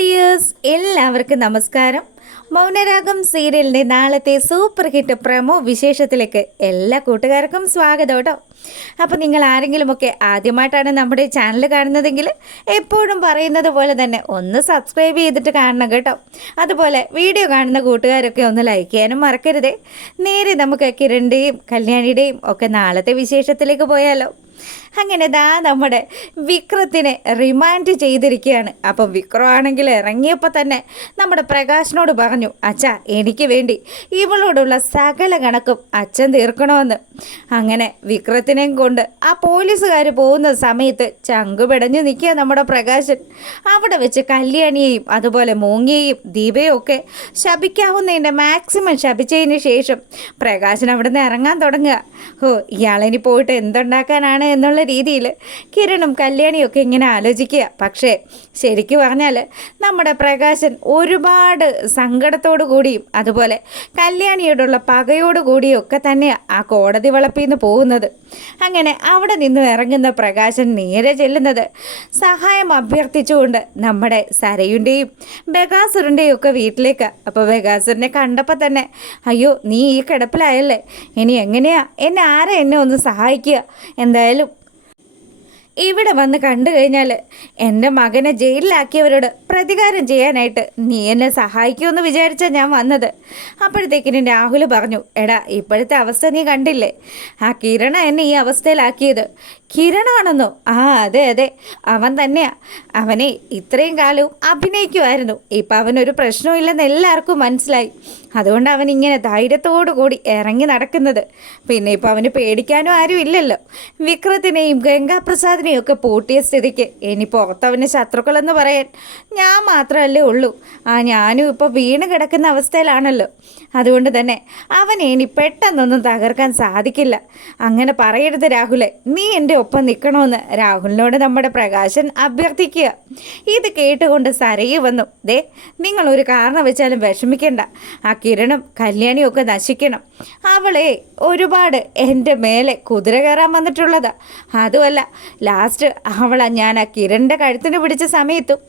Dears, എല്ലാവർക്കും നമസ്കാരം. മൗനരാഗം സീരിയലിൻ്റെ നാളത്തെ സൂപ്പർ ഹിറ്റ് പ്രമോ വിശേഷത്തിലേക്ക് എല്ലാ കൂട്ടുകാർക്കും സ്വാഗതം കേട്ടോ. അപ്പോൾ നിങ്ങൾ ആരെങ്കിലുമൊക്കെ ആദ്യമായിട്ടാണ് നമ്മുടെ ചാനൽ കാണുന്നതെങ്കിൽ എപ്പോഴും പറയുന്നത് പോലെ തന്നെ ഒന്ന് സബ്സ്ക്രൈബ് ചെയ്തിട്ട് കാണണം കേട്ടോ. അതുപോലെ വീഡിയോ കാണുന്ന കൂട്ടുകാരൊക്കെ ഒന്ന് ലൈക്ക് ചെയ്യാനും മറക്കരുതേ. നേരെ നമുക്ക് കിരണിൻ്റെയും കല്യാണിയുടെയും ഒക്കെ നാളത്തെ വിശേഷത്തിലേക്ക് പോയാലോ. അങ്ങനെ നമ്മുടെ വിക്രത്തിനെ റിമാൻഡ് ചെയ്തിരിക്കുകയാണ്. അപ്പം വിക്രം ആണെങ്കിൽ ഇറങ്ങിയപ്പോൾ തന്നെ നമ്മുടെ പ്രകാശിനോട് പറഞ്ഞു, അച്ഛാ എനിക്ക് വേണ്ടി ഇവളോടുള്ള സകല കണക്കും അച്ഛൻ തീർക്കണമെന്ന്. അങ്ങനെ വിക്രത്തിനെയും കൊണ്ട് ആ പോലീസുകാർ പോകുന്ന സമയത്ത് ചങ്കുപിടഞ്ഞ് നിൽക്കുക നമ്മുടെ പ്രകാശൻ. അവിടെ വെച്ച് കല്യാണിയെയും അതുപോലെ മൂങ്ങിയെയും ദീപയും ഒക്കെ ശപിക്കാവുന്നതിൻ്റെ മാക്സിമം ശപിച്ചതിന് ശേഷം പ്രകാശൻ അവിടെ നിന്ന് ഇറങ്ങാൻ തുടങ്ങുക. ഇയാളിനി പോയിട്ട് എന്തുണ്ടാക്കാനാണ് എന്നുള്ള രീതിയിൽ കിരണും കല്യാണിയും ഒക്കെ ഇങ്ങനെ ആലോചിക്കുക. പക്ഷേ ശരിക്കും പറഞ്ഞാൽ നമ്മുടെ പ്രകാശൻ ഒരുപാട് സങ്കടത്തോടു കൂടിയും അതുപോലെ കല്യാണിയോടുള്ള പകയോടു കൂടിയും ഒക്കെ തന്നെയാണ് ആ കോടതി വളപ്പിൽ നിന്ന് പോകുന്നത്. അങ്ങനെ അവിടെ നിന്ന് ഇറങ്ങുന്ന പ്രകാശൻ നേരെ ചെല്ലുന്നത് സഹായം അഭ്യർത്ഥിച്ചുകൊണ്ട് നമ്മുടെ സരയുൻ്റെയും ബഗാസുറിൻ്റെയും ഒക്കെ വീട്ടിലേക്ക്. അപ്പോൾ ബഗാസുറിനെ കണ്ടപ്പോൾ തന്നെ, അയ്യോ നീ ഈ കിടപ്പിലായല്ലേ, ഇനി എങ്ങനെയാ എന്നെ ഒന്ന് സഹായിക്കുക. എന്തായാലും ഇവിടെ വന്ന് കണ്ടു കഴിഞ്ഞാൽ എൻ്റെ മകനെ ജയിലിലാക്കിയവരോട് പ്രതികാരം ചെയ്യാനായിട്ട് നീ എന്നെ സഹായിക്കുമെന്ന് വിചാരിച്ചാണ് ഞാൻ വന്നത്. അപ്പോഴത്തേക്കിനും രാഹുൽ പറഞ്ഞു, എടാ ഇപ്പോഴത്തെ അവസ്ഥ നീ കണ്ടില്ലേ, ആ കിരണ എന്നെ ഈ അവസ്ഥയിലാക്കിയത്. കിരണാണെന്നോ? അതെ അതെ, അവൻ തന്നെയാ. അവനെ ഇത്രയും കാലവും അഭിനയിക്കുമായിരുന്നു. ഇപ്പം അവനൊരു പ്രശ്നവും ഇല്ലെന്ന് എല്ലാവർക്കും മനസ്സിലായി. അതുകൊണ്ട് അവൻ ഇങ്ങനെ ധൈര്യത്തോടു കൂടി ഇറങ്ങി നടക്കുന്നത്. പിന്നെ ഇപ്പം അവന് പേടിക്കാനും ആരും ഇല്ലല്ലോ. വിക്രത്തിനെയും ഗംഗാപ്രസാദിനെയും ഒക്കെ പൂട്ടിയ സ്ഥിതിക്ക് ഇനി പുറത്തവന് ശത്രുക്കളെന്ന് പറയാൻ ഞാൻ മാത്രമല്ലേ ഉള്ളൂ. ഞാനും ഇപ്പോൾ വീണ് കിടക്കുന്ന അവസ്ഥയിലാണല്ലോ. അതുകൊണ്ട് തന്നെ അവനെ ഇനി പെട്ടെന്നൊന്നും തകർക്കാൻ സാധിക്കില്ല. അങ്ങനെ പറയരുത് രാഹുലെ, നീ എൻ്റെ ഒപ്പം നിൽക്കണമെന്ന് രാഹുലിനോട് നമ്മുടെ പ്രകാശൻ അഭ്യർത്ഥിക്കുക. ഇത് കേട്ടുകൊണ്ട് സരയു വന്നു, ദേ നിങ്ങളൊരു കാരണം വെച്ചാലും വിഷമിക്കണ്ട. ആ കിരണും കല്യാണിയും ഒക്കെ നശിക്കണം. അവളെ ഒരുപാട് എൻ്റെ മേലെ കുതിര കയറാൻ വന്നിട്ടുള്ളതാ. അതുമല്ല, ലാസ്റ്റ് ഞാൻ ആ കിരണിൻ്റെ കഴുത്തിന് പിടിച്ച സമയത്തും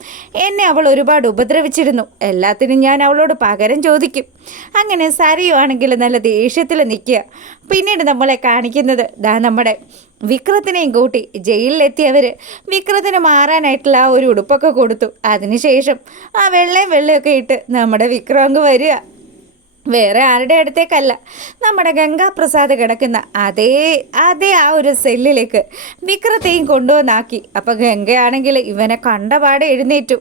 എന്നെ അവൾ ഒരുപാട് ഉപദ്രവിച്ചിരുന്നു. എല്ലാത്തിനും ഞാൻ അവളോട് പകരം ചോദിക്കും. അങ്ങനെ സരയു ആണെങ്കിൽ നല്ല ദേഷ്യത്തിൽ നിൽക്കുക. പിന്നീട് നമ്മളെ കാണിക്കുന്നത് നമ്മുടെ വിക്രത്തിനെയും കൂട്ടി ജയിലിലെത്തിയവർ വിക്രത്തിന് മാറാനായിട്ടുള്ള ആ ഒരു ഉടുപ്പൊക്കെ കൊടുത്തു. അതിനുശേഷം ആ വെള്ളയൊക്കെ ഇട്ട് നമ്മുടെ വിക്രം അങ്ങ് വരിക. വേറെ ആരുടെ അടുത്തേക്കല്ല, നമ്മുടെ ഗംഗാപ്രസാദ് കിടക്കുന്ന അതേ ആ ഒരു സെല്ലിലേക്ക് വിക്രത്തെയും കൊണ്ടുവന്നാക്കി. അപ്പോൾ ഗംഗയാണെങ്കിൽ ഇവനെ കണ്ടപാടെ എഴുന്നേറ്റു.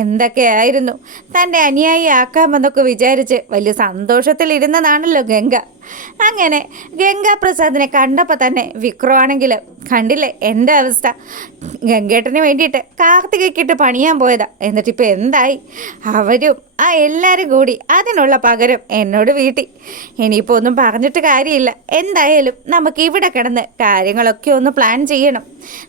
എന്തൊക്കെയായിരുന്നു, തൻ്റെ അനുയായി ആക്കാമെന്നൊക്കെ വിചാരിച്ച് വലിയ സന്തോഷത്തിലിരുന്നതാണല്ലോ ഗംഗ. അങ്ങനെ ഗംഗാപ്രസാദിനെ കണ്ടപ്പോൾ തന്നെ വിക്രമാണെങ്കിൽ കണ്ടില്ലേ എൻ്റെ അവസ്ഥ, ഗംഗേട്ടന് വേണ്ടിയിട്ട് കാർത്തികയ്ക്കിട്ട് പണിയാൻ പോയതാ. എന്നിട്ടിപ്പോൾ എന്തായി, അവരും എല്ലാവരും കൂടി അതിനുള്ള പകരം എന്നോട് വീട്ടി. ഇനിയിപ്പോൾ ഒന്നും പറഞ്ഞിട്ട് കാര്യമില്ല. എന്തായാലും നമുക്ക് ഇവിടെ കിടന്ന് കാര്യങ്ങളൊക്കെ ഒന്ന് പ്ലാൻ ചെയ്യണം.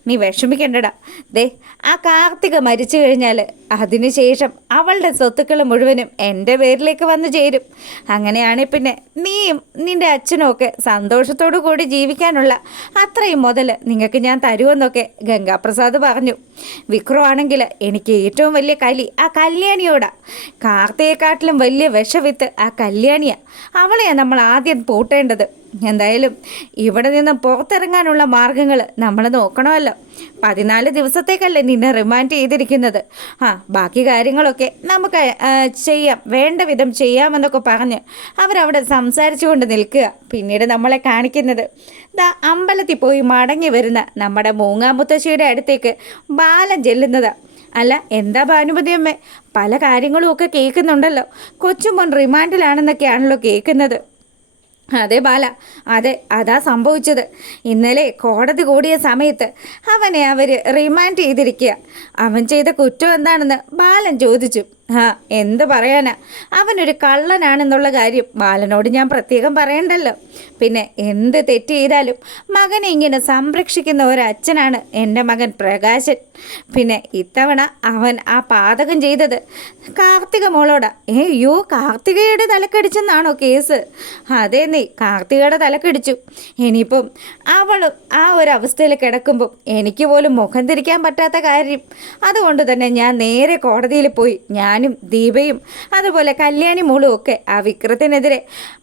നീ വിഷമിക്കണ്ടടാ. ദേ ആ കാർത്തിക മരിച്ചു കഴിഞ്ഞാൽ അതിനുശേഷം അവളുടെ സ്വത്തുക്കൾ മുഴുവനും എൻ്റെ പേരിലേക്ക് വന്നു ചേരും. അങ്ങനെയാണെങ്കിൽ പിന്നെ നീയും നിൻ്റെ അച്ഛനും ഒക്കെ സന്തോഷത്തോടു കൂടി ജീവിക്കാനുള്ള അത്രയും മുതൽ നിങ്ങൾക്ക് ഞാൻ തരുമെന്നൊക്കെ ഗംഗാപ്രസാദ് പറഞ്ഞു. വിക്രമാണെങ്കിൽ എനിക്ക് ഏറ്റവും വലിയ കലി ആ കല്യാണിയോടാ. കാർത്തികയെക്കാട്ടിലും വലിയ വിഷവിത്ത് ആ കല്യാണിയാണ്. അവളെയാണ് നമ്മൾ ആദ്യം പൂട്ടേണ്ടത്. എന്തായാലും ഇവിടെ നിന്ന് പുറത്തിറങ്ങാനുള്ള മാർഗങ്ങൾ നമ്മൾ നോക്കണമല്ലോ. 14 ദിവസത്തേക്കല്ലേ നിന്നെ റിമാൻഡ് ചെയ്തിരിക്കുന്നത്. ബാക്കി കാര്യങ്ങളൊക്കെ നമുക്ക് ചെയ്യാം, വേണ്ട വിധം ചെയ്യാമെന്നൊക്കെ പറഞ്ഞ് അവരവിടെ സംസാരിച്ചു കൊണ്ട് നിൽക്കുക. പിന്നീട് നമ്മളെ കാണിക്കുന്നത് അമ്പലത്തിൽ പോയി മടങ്ങി വരുന്ന നമ്മുടെ മൂങ്ങാമുത്തശ്ശിയുടെ അടുത്തേക്ക് ബാലൻ ചെല്ലുന്നത്. അല്ല എന്താ ഭാനുമതിയമ്മേ, പല കാര്യങ്ങളും ഒക്കെ കേൾക്കുന്നുണ്ടല്ലോ. കൊച്ചുമോൻ റിമാൻഡിലാണെന്നൊക്കെയാണല്ലോ കേൾക്കുന്നത്. അതെ ബാല, അതാ സംഭവിച്ചത്. ഇന്നലെ കോടതി കൂടിയ സമയത്ത് അവനെ അവർ റിമാൻഡ് ചെയ്തിരിക്കുക. അവൻ ചെയ്ത കുറ്റം എന്താണെന്ന് ബാലൻ ചോദിച്ചു. ആ എന്ത് പറയാനാ, അവനൊരു കള്ളനാണെന്നുള്ള കാര്യം ബാലനോട് ഞാൻ പ്രത്യേകം പറയണ്ടല്ലോ. പിന്നെ എന്ത് തെറ്റ് ചെയ്താലും മകനെ ഇങ്ങനെ സംരക്ഷിക്കുന്ന ഒരച്ഛനാണ് എൻ്റെ മകൻ പ്രകാശൻ. പിന്നെ ഇത്തവണ അവൻ ആ പാതകം ചെയ്തത് കാർത്തിക മോളോടാ. അയ്യോ, കാർത്തികയുടെ തലക്കടിച്ചെന്നാണോ കേസ്? അതേ, നീ കാർത്തികയുടെ തലക്കടിച്ചു. ഇനിയിപ്പം അവളും ആ ഒരു അവസ്ഥയിൽ കിടക്കുമ്പം എനിക്ക് പോലും മുഖം തിരിക്കാൻ പറ്റാത്ത കാര്യം. അതുകൊണ്ട് തന്നെ ഞാൻ നേരെ കോടതിയിൽ പോയി ഞാനും ദീപയും അതുപോലെ കല്യാണി മോളും ഒക്കെ ആ വിക്രത്തിനെതിരെ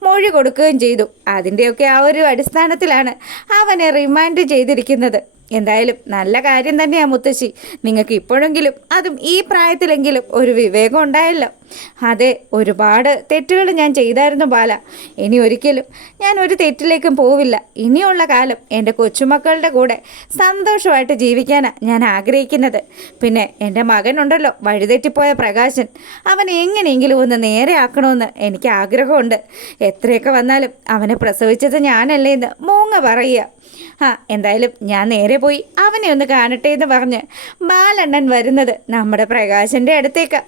മൊഴി കൊടുക്കുകയും ചെയ്തു. അതിൻ്റെയൊക്കെ ആ ഒരു അടിസ്ഥാനത്തിലാണ് അവനെ റിമാൻഡ് ചെയ്തിരിക്കുന്നത്. എന്തായാലും നല്ല കാര്യം തന്നെയാണ് മുത്തശ്ശി. നിങ്ങൾക്ക് ഇപ്പോഴെങ്കിലും, അതും ഈ പ്രായത്തിലെങ്കിലും ഒരു വിവേകം ഉണ്ടായല്ലോ. അതെ, ഒരുപാട് തെറ്റുകൾ ഞാൻ ചെയ്തായിരുന്നു ബാല. ഇനി ഒരിക്കലും ഞാൻ ഒരു തെറ്റിലേക്കും പോവില്ല. ഇനിയുള്ള കാലം എൻ്റെ കൊച്ചുമക്കളുടെ കൂടെ സന്തോഷമായിട്ട് ജീവിക്കാനാണ് ഞാൻ ആഗ്രഹിക്കുന്നത്. പിന്നെ എൻ്റെ മകനുണ്ടല്ലോ, വഴിതെറ്റിപ്പോയ പ്രകാശൻ, അവനെ എങ്ങനെയെങ്കിലും ഒന്ന് നേരെ ആക്കണമെന്ന് എനിക്ക് ആഗ്രഹമുണ്ട്. എത്രയൊക്കെ വന്നാലും അവനെ പ്രസവിച്ചത് ഞാനല്ലേ എന്ന് മൂങ്ങ പറയുക. എന്തായാലും ഞാൻ നേരെ പോയി അവനെ ഒന്ന് കാണട്ടെ എന്ന് പറഞ്ഞ് ബാലണ്ണൻ വരുന്നത് നമ്മുടെ പ്രകാശൻ്റെ അടുത്തേക്കാണ്.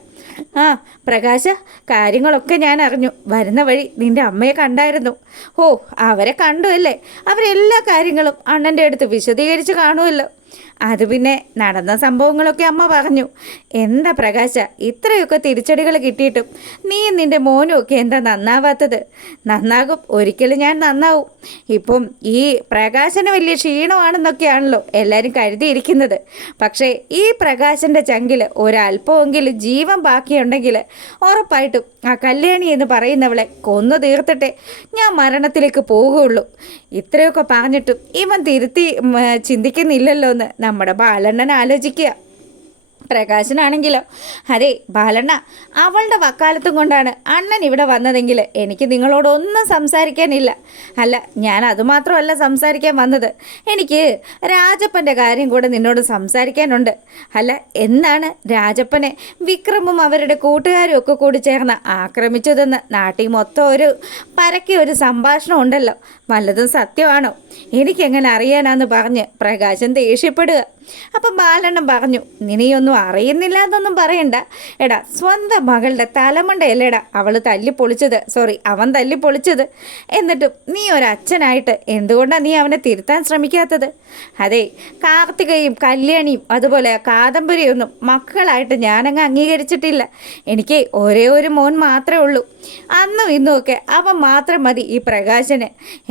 പ്രകാശ, കാര്യങ്ങളൊക്കെ ഞാൻ അറിഞ്ഞു. വരുന്ന വഴി നിൻ്റെ അമ്മയെ കണ്ടായിരുന്നു. ഓ, അവരെ കണ്ടു അല്ലേ? അവരെല്ലാ കാര്യങ്ങളും അണ്ണൻ്റെ അടുത്ത് വിശദീകരിച്ച് കാണുമല്ലോ. അത് പിന്നെ നടന്ന സംഭവങ്ങളൊക്കെ അമ്മ പറഞ്ഞു. എന്താ പ്രകാശ, ഇത്രയൊക്കെ തിരിച്ചടികൾ കിട്ടിയിട്ടും നീ നിൻ്റെ മോനും ഒക്കെ എന്താ നന്നാവാത്തത്? നന്നാകും, ഒരിക്കലും ഞാൻ നന്നാവും. ഇപ്പം ഈ പ്രകാശന് വലിയ ക്ഷീണമാണെന്നൊക്കെയാണല്ലോ എല്ലാവരും കരുതിയിരിക്കുന്നത്. പക്ഷേ ഈ പ്രകാശൻ്റെ ചങ്കിൽ ഒരല്പമെങ്കിലും ജീവൻ ബാക്കിയുണ്ടെങ്കിൽ ഉറപ്പായിട്ടും ആ കല്യാണി എന്ന് പറയുന്നവളെ കൊന്നു തീർത്തിട്ടേ ഞാൻ മരണത്തിലേക്ക് പോകുകയുള്ളൂ. ഇത്രയൊക്കെ പറഞ്ഞിട്ടും ഇവൻ തിരുത്തി ചിന്തിക്കുന്നില്ലല്ലോ എന്ന് നമ്മുടെ ബാലണ്ണൻ ആലോചിക്കുക. പ്രകാശനാണെങ്കിലോ, അതെ ബാലണ്ണ, അവളുടെ വക്കാലത്തും കൊണ്ടാണ് അണ്ണൻ ഇവിടെ വന്നതെങ്കിൽ എനിക്ക് നിങ്ങളോടൊന്നും സംസാരിക്കാനില്ല. അല്ല, ഞാൻ അതുമാത്രമല്ല സംസാരിക്കാൻ വന്നത്. എനിക്ക് രാജപ്പൻ്റെ കാര്യം കൂടെ നിന്നോട് സംസാരിക്കാനുണ്ട്. അല്ല, എന്താണ് രാജപ്പനെ വിക്രമും അവരുടെ കൂട്ടുകാരും ഒക്കെ കൂടി ചേർന്ന് ആക്രമിച്ചതെന്ന് നാട്ടിൽ മൊത്തം ഒരു പരക്കെ സംഭാഷണം ഉണ്ടല്ലോ. വല്ലതും സത്യമാണോ? എനിക്കെങ്ങനെ അറിയാനാന്ന് പറഞ്ഞ് പ്രകാശൻ ദേഷ്യപ്പെടുക. അപ്പം ബാലണ്ണൻ പറഞ്ഞു, നിനെയൊന്നും അറിയുന്നില്ല എന്നൊന്നും പറയണ്ട. എടാ, സ്വന്തം മകളുടെ തലമണ്ടയല്ലേടാ അവൻ തല്ലിപ്പൊളിച്ചത്. എന്നിട്ടും നീ ഒരച്ഛനായിട്ട് എന്തുകൊണ്ടാണ് നീ അവനെ തിരുത്താൻ ശ്രമിക്കാത്തത്? അതെ, കാർത്തികയും കല്യാണിയും അതുപോലെ കാദംബരിയൊന്നും മക്കളായിട്ട് ഞാനങ്ങ് അംഗീകരിച്ചിട്ടില്ല. എനിക്ക് ഒരേ ഒരു മോൻ മാത്രമേ ഉള്ളൂ. അന്നും ഇന്നുമൊക്കെ അവൻ മാത്രം മതി ഈ പ്രകാശന്.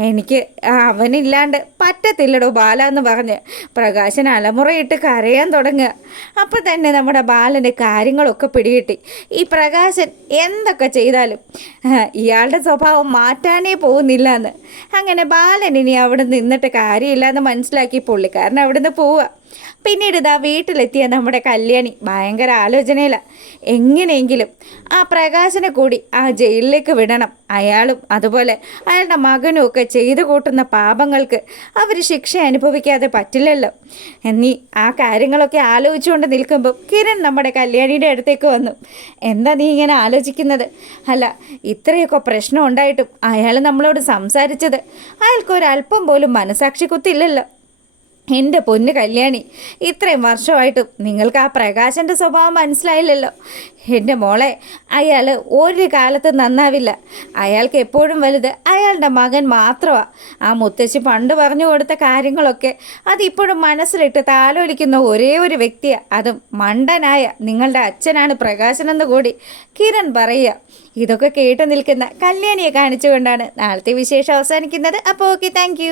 എനിക്ക് അവനില്ലാണ്ട് പറ്റത്തില്ലടോ ബാല എന്ന് പറഞ്ഞ് പ്രകാശൻ അലമുറയിട്ട് കരയാൻ തുടങ്ങുക. അപ്പം തന്നെ നമ്മുടെ ബാലൻ്റെ കാര്യങ്ങളൊക്കെ പിടികിട്ടി. ഈ പ്രകാശൻ എന്തൊക്കെ ചെയ്താലും ഇയാളുടെ സ്വഭാവം മാറ്റാനേ പോകുന്നില്ല എന്ന്. അങ്ങനെ ബാലൻ ഇനി അവിടെ നിന്നിട്ട് കാര്യമില്ല എന്ന് മനസ്സിലാക്കി പുള്ളിക്കാരൻ അവിടെ നിന്ന് പോവുക. പിന്നീട് ഇതാ വീട്ടിലെത്തിയ നമ്മുടെ കല്യാണി ഭയങ്കര ആലോചനയിലാണ്. എങ്ങനെയെങ്കിലും ആ പ്രകാശനെ കൂടി ആ ജയിലിലേക്ക് വിടണം. അയാളും അതുപോലെ അയാളുടെ മകനും ഒക്കെ ചെയ്തു കൂട്ടുന്ന പാപങ്ങൾക്ക് അവർ ശിക്ഷ അനുഭവിക്കാതെ പറ്റില്ലല്ലോ. എന്നീ ആ കാര്യങ്ങളൊക്കെ ആലോചിച്ചുകൊണ്ട് നിൽക്കുമ്പോൾ കിരൺ നമ്മുടെ കല്യാണിയുടെ അടുത്തേക്ക് വന്നു. എന്താ നീ ഇങ്ങനെ ആലോചിക്കുന്നത്? അല്ല, ഇത്രയൊക്കെ പ്രശ്നം ഉണ്ടായിട്ടും അയാൾ നമ്മളോട് സംസാരിച്ചത് അയാൾക്കൊരല്പം പോലും മനസാക്ഷി കുത്തില്ലല്ലോ. എൻ്റെ പൊന്ന് കല്യാണി, ഇത്രയും വർഷമായിട്ടും നിങ്ങൾക്ക് ആ പ്രകാശൻ്റെ സ്വഭാവം മനസ്സിലായില്ലല്ലോ. എൻ്റെ മോളെ, അയാൾ ഒരു കാലത്ത് നന്നാവില്ല. അയാൾക്ക് എപ്പോഴും വലുത് അയാളുടെ മകൻ മാത്രമാണ്. ആ മുത്തശ്ശി പണ്ട് പറഞ്ഞു കൊടുത്ത കാര്യങ്ങളൊക്കെ അതിപ്പോഴും മനസ്സിലിട്ട് താലോലിക്കുന്ന ഒരേ ഒരു വ്യക്തിയാണ്. അതും മണ്ടനായ നിങ്ങളുടെ അച്ഛനാണ് പ്രകാശനെന്ന് കൂടി കിരൺ പറയുക. ഇതൊക്കെ കേട്ടു നിൽക്കുന്ന കല്യാണിയെ കാണിച്ചുകൊണ്ടാണ് നാളത്തെ വിശേഷം അവസാനിക്കുന്നത്. അപ്പോൾ ഓക്കെ, താങ്ക്